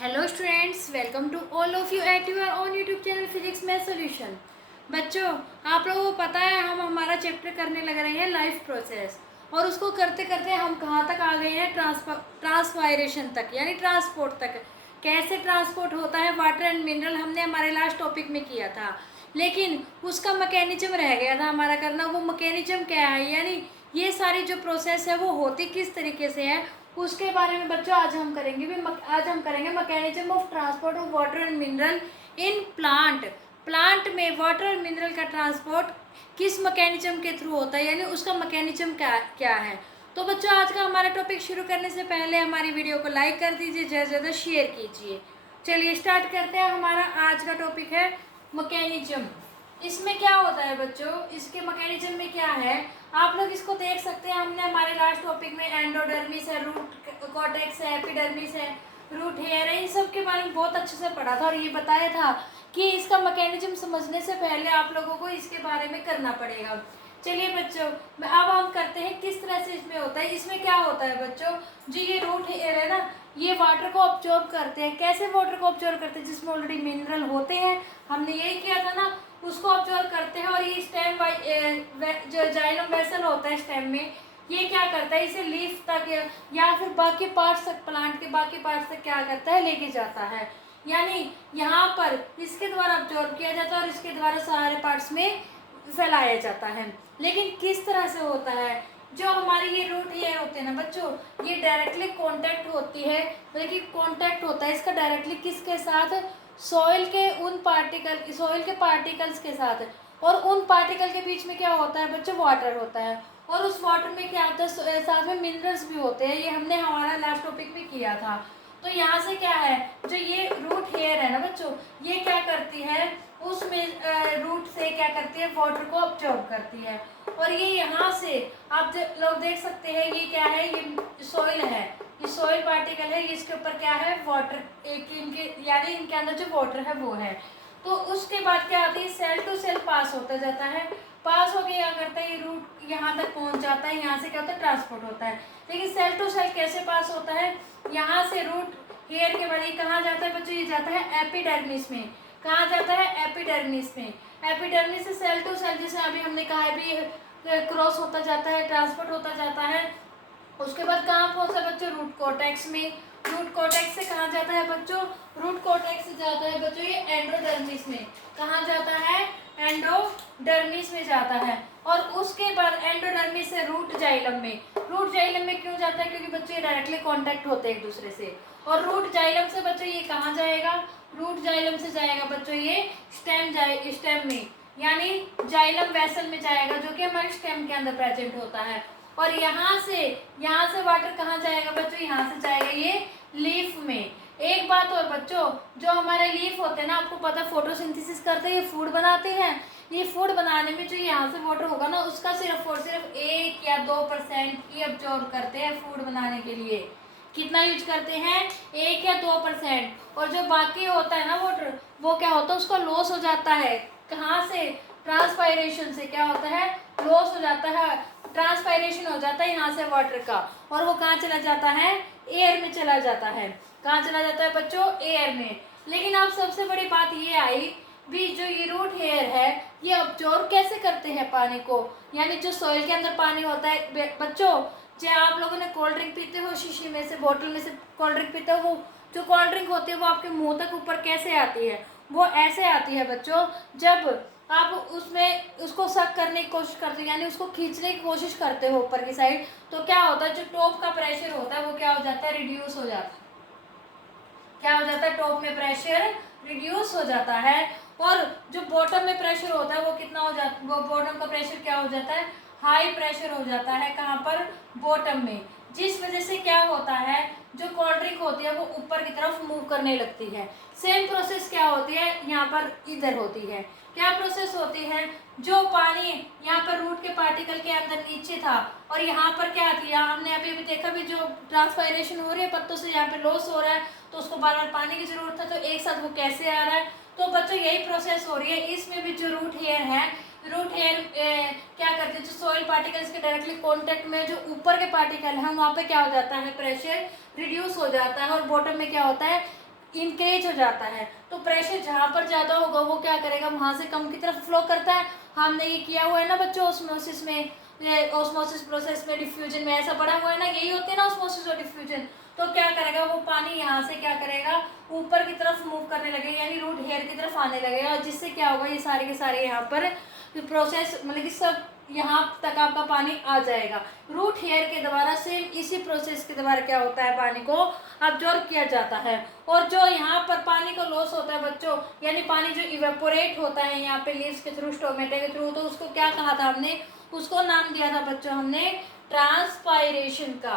Hello students, welcome to all of you at your own YouTube channel physics math solution. बच्चों, आप लोगों को पता है हम हमारा चैप्टर करने लग रहे हैं लाइफ प्रोसेस, और उसको करते करते हम कहाँ तक आ गए हैं? ट्रांसपायरेशन तक, यानी ट्रांसपोर्ट तक। कैसे ट्रांसपोर्ट होता है वाटर एंड मिनरल, हमने हमारे लास्ट टॉपिक में किया था, लेकिन उसका मैकेनिज्म रह गया था हमारा करना। वो मैकेनिज्म क्या है, यानी ये सारी जो प्रोसेस है वो होती किस तरीके से है, उसके बारे में बच्चों आज हम करेंगे। आज हम करेंगे mechanism of transport of water and mineral in plant. Plant में वाटर और मिनरल का ट्रांसपोर्ट किस मैकेनिज्म के थ्रू होता है, यानी उसका मैकेनिज्म क्या क्या है। तो बच्चों, आज का हमारा टॉपिक शुरू करने से पहले हमारी वीडियो को लाइक कर दीजिए, ज़्यादा से ज़्यादा शेयर कीजिए। चलिए स्टार्ट करते हैं। हमारा आज का टॉपिक है मैकेनिज्म। इसमें क्या होता है बच्चों, इसके मैकेनिज्म में क्या है, आप लोग इसको देख सकते हैं। हमने हमारे लास्ट टॉपिक में एंडोडर्मिस है, रूट कॉर्टेक्स है, एपिडर्मिस है, रूट हेयर है, इन सब के बारे में बहुत अच्छे से पढ़ा था और ये बताया था कि इसका मैकेनिज्म समझने से पहले आप लोगों को इसके बारे में करना पड़ेगा। चलिए बच्चों, अब हम करते हैं किस तरह से इसमें होता है। इसमें क्या होता है बच्चों, जो ये रूट हेयर है ना, ये वाटर को ऑब्जॉर्व करते हैं। कैसे वाटर को ऑब्जॉर्व करते हैं? जिसमें ऑलरेडी मिनरल होते हैं, हमने यही किया था ना, उसको ऑब्जॉर्व करते हैं। और ये स्टेम जो जाइलम वेसल होता है स्टेम में, ये क्या करता है, इसे लीफ तक या फिर बाकी पार्ट्स तक, प्लांट के बाकी पार्ट्स तक क्या करता है, लेके जाता है। यानी यहाँ पर इसके द्वारा ऑब्जॉर्व किया जाता है और इसके द्वारा सारे पार्ट्स में फैलाया जाता है। लेकिन किस तरह से होता है? जो हमारी ये रूट हेयर होते हैं ना बच्चों, ये डायरेक्टली कांटेक्ट होती है, बल्कि कांटेक्ट होता है इसका डायरेक्टली किसके साथ? सॉइल के सॉइल के पार्टिकल्स के साथ। और उन पार्टिकल के बीच में क्या होता है बच्चों? वाटर होता है। और उस वाटर में क्या होता है? साथ में मिनरल्स भी होते हैं। ये हमने हमारा लास्ट टॉपिक में किया था। तो यहाँ से क्या है, जो ये रूट हेयर है ना बच्चों, ये क्या करती है, उसमें रूट से क्या करती है, वाटर को ऑब्जॉर्व करती है। और ये यहाँ से आप लोग देख सकते हैं, ये क्या है, ये सॉइल है, ये सॉइल पार्टिकल है, इसके ऊपर क्या है, वाटर, एक इनके यानी इनके अंदर जो वाटर है वो है। तो उसके बाद क्या आती है, सेल टू सेल पास होता जाता है। पास होके क्या करता है, ये रूट यहाँ तक पहुँच जाता है, यहाँ से क्या होता है, ट्रांसपोर्ट होता है। लेकिन सेल टू सेल कैसे पास होता है? यहाँ से रूट हेयर के बाद ये कहाँ जाता है बच्चों? ये जाता है एपिडर्मिस में। कहाँ जाता है? एपिडर्मिस में। एपिडर्मिस से सेल टू सेल, जैसे अभी हमने कहा है भी, क्रॉस होता जाता है, ट्रांसपोर्ट होता जाता है। उसके बाद कहाँ पहुँचता है बच्चों? रूट कॉर्टेक्स में। रूट कॉर्टेक्स से कहाँ जाता है बच्चों? रूट कॉर्टेक्स से जाता है बच्चों ये एंडोडर्मिस में। कहाँ जाता है? एंडोडर्मिस में जाता है। और उसके बाद एंडोडर्मिस से रूट जाइलम में। रूट जाइलम में क्यों जाता है? क्योंकि बच्चों ये डायरेक्टली कांटेक्ट होते हैं एक दूसरे से। और रूट जाइलम से बच्चों ये कहाँ जाएगा? रूट जाइलम से जाएगा बच्चों ये स्टेम में, यानी जाइलम वेसल में जाएगा, जो कि हमारे स्टेम के अंदर प्रेजेंट होता है। और यहाँ से वाटर कहाँ जाएगा बच्चों? यहाँ से जाएगा ये लीफ में। एक बात और बच्चों, जो हमारे लीफ होते हैं ना, आपको पता है फोटोसिंथेसिस करते हैं, ये फूड बनाते हैं। ये फूड बनाने में जो यहाँ से वाटर होगा ना, उसका सिर्फ और सिर्फ 1 या 2% ही अब्जॉर्व करते हैं फूड बनाने के लिए। कितना यूज करते हैं? 1 या 2%। और जो बाकी होता है ना वाटर, वो क्या होता है, उसका लॉस हो जाता है। कहाँ से? ट्रांसपायरेशन से क्या होता है? लॉस हो जाता है, ट्रांसपायरेशन हो जाता है यहाँ से वाटर का। और वो कहाँ चला जाता है? एयर में चला जाता है। कहाँ चला जाता है बच्चों? एयर में। लेकिन अब सबसे बड़ी बात ये आई भी, जो ये रूट हेयर है, ये अब्जॉर्व कैसे करते हैं पानी को? यानी जो सॉइल के अंदर पानी होता है बच्चों, चाहे आप लोगों ने कोल्ड ड्रिंक पीते हो, शीशी में से, बोतल में से कोल्ड ड्रिंक पीते हो, वो जो कोल्ड ड्रिंक होती है वो आपके मुंह तक ऊपर कैसे आती है? वो ऐसे आती है बच्चों, जब आप उसमें उसको सक करने की कोशिश करते हो, यानी उसको खींचने की कोशिश करते हो ऊपर की साइड, तो क्या होता है, जो टॉप का प्रेशर होता है वो क्या हो जाता है? रिड्यूस हो जाता है। क्या हो जाता है? टॉप में प्रेशर रिड्यूस हो जाता है। और जो बॉटम में प्रेशर होता है वो कितना हो जाता है? वो बॉटम का प्रेशर क्या हो जाता है? हाई प्रेशर हो जाता है। कहाँ पर? बॉटम में। जिस वजह से क्या होता है, जो कोल्ड ड्रिंक होती है वो ऊपर की तरफ मूव करने लगती है। सेम प्रोसेस क्या होती है यहाँ पर, इधर होती है। क्या प्रोसेस होती है? जो पानी यहाँ पर रूट के पार्टिकल के अंदर नीचे था, और यहाँ पर क्या किया हमने अभी अभी देखा भी, जो ट्रांसपायरेशन हो रही है पत्तों से, यहाँ पे लॉस हो रहा है, तो उसको बार बार पानी की जरूरत है, तो एक साथ वो कैसे आ रहा है? तो बच्चों यही प्रोसेस हो रही है। इसमें भी जो रूट हेयर है, रूट हेयर क्या करते हैं, जो सॉइल पार्टिकल्स के डायरेक्टली कांटेक्ट में जो ऊपर के पार्टिकल हैं, वहाँ पे क्या हो जाता है? प्रेशर रिड्यूस हो जाता है। और बॉटम में क्या होता है? इंक्रीज हो जाता है। तो प्रेशर जहाँ पर ज़्यादा होगा वो क्या करेगा, वहाँ से कम की तरफ फ्लो करता है। हमने ये किया हुआ है ना बच्चों ऑस्मोसिस में, ऑस्मोसिस प्रोसेस में, डिफ्यूजन में, ऐसा पढ़ा हुआ है ना, यही होते हैं ना ऑस्मोसिस और डिफ्यूजन। तो क्या करेगा वो पानी यहाँ से क्या करेगा, ऊपर की तरफ मूव करने लगेगा, यानी रूट हेयर की तरफ आने लगेगा, और जिससे क्या होगा, ये सारे के सारे यहाँ पर प्रोसेस मतलब कि सब यहाँ तक आपका पानी आ जाएगा। रूट हेयर के द्वारा सेम इसी प्रोसेस के द्वारा क्या होता है, पानी को अब्जॉर्ब किया जाता है। और जो यहाँ पर पानी को लॉस होता है बच्चों, यानी पानी जो इवेपोरेट होता है यहाँ पे लीव्स के थ्रू, स्टोमेटा के थ्रू, तो उसको क्या कहा था हमने, उसको नाम दिया था बच्चों हमने ट्रांसपायरेशन का।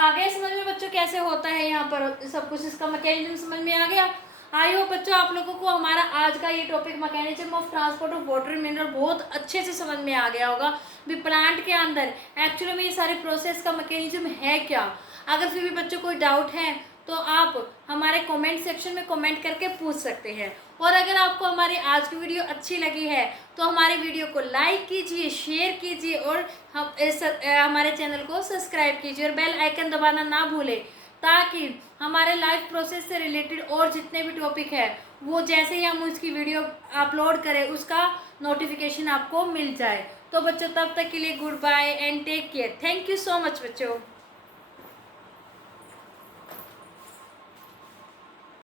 आगे समझ में बच्चों कैसे होता है यहाँ पर सब कुछ, इसका मैकेनिज्म समझ में आ गया। आई होप बच्चों आप लोगों को हमारा आज का ये topic mechanism of transport of water mineral बहुत अच्छे से समझ में आ गया होगा। भी प्लांट के अंदर एक्चुअली में ये सारे प्रोसेस का मैकेनिज्म है क्या। अगर फिर भी बच्चों कोई डाउट है तो आप हमारे कमेंट सेक्शन में कमेंट करके पूछ सकते हैं। और अगर आपको हमारी आज की वीडियो अच्छी लगी है तो हमारी वीडियो को लाइक कीजिए, शेयर कीजिए, और हमारे चैनल को सब्सक्राइब कीजिए, और बेल आइकन दबाना ना भूलें, ताकि हमारे लाइफ प्रोसेस से रिलेटेड और जितने भी टॉपिक है वो जैसे ही हम उसकी वीडियो अपलोड करें उसका नोटिफिकेशन आपको मिल जाए। तो बच्चों तब तक के लिए good bye and take care. Thank you so much बच्चों।